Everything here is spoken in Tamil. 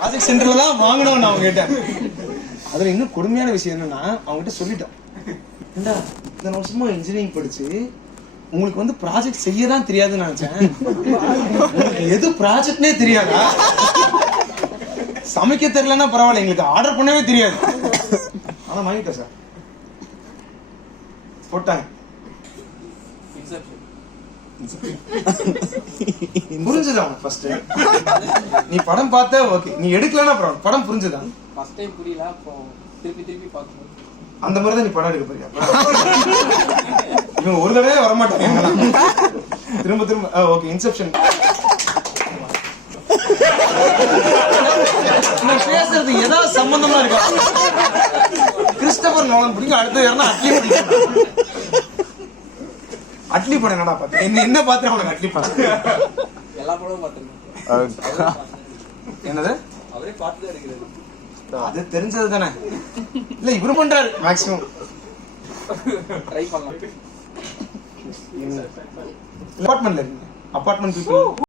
ப்ராஜெக்ட் சென்டர்ல தான் வாங்கணும் நான் அவங்க கேட்டேன். அதுல இன்னும் கொடுமையான விஷயம் என்னன்னா அவங்ககிட்ட சொல்லிட்டோம், ஏண்டா இத்தனை வருஷமா இன்ஜினியரிங் படிச்சு உங்களுக்கு வந்து ப்ராஜெக்ட் செய்யதான் தெரியாதுன்னு நினைச்சேன், உங்களுக்கு எது ப்ராஜெக்ட்னே தெரியாதா? சமைக்க தெரியலன்னா பரவாயில்ல, எங்களுக்கு ஆர்டர் பண்ணவே தெரியாது. ஆனா வாங்கிட்டேன் சார், போட்டாங்க. புரிஞ்சுதா ஃபர்ஸ்ட்? நீ படம் பார்த்த ஓகே, நீ எடுக்கலன்னா படம் புரிஞ்சுதா? ஃபர்ஸ்ட் டைம் புரியல, அப்புறம் திருப்பி திருப்பி பார்க்கும்போது அந்த மாதிரி தான் நீ படம் எடுக்க போறியா? இவங்க ஒரு தடவை வரமாட்டாங்க திரும்ப திரும்ப. Okay, Inception. பேசுறது ஏதாவது சம்பந்தமா இருக்கா? கிறிஸ்டபர் நோலன் பிடிக்கும், அடுத்து யாருன்னா அட்லி பிடிக்கும். அட்லி படம் என்னடா பார்த்து என்ன பாத்திரம் உனக்கு? அட்லி படம் எல்லா படமும் பார்த்துருக்கேன். என்னது? அவரே பார்த்து தான் இருக்கிறாரு. அது தெரிஞ்சது தானே. இல்ல இவரு பண்றாரு மேக்ஸிமம். ட்ரை பண்ணலாம். அபார்ட்மெண்ட்ல இருக்கீங்க, அபார்ட்மெண்ட் பீப்புள்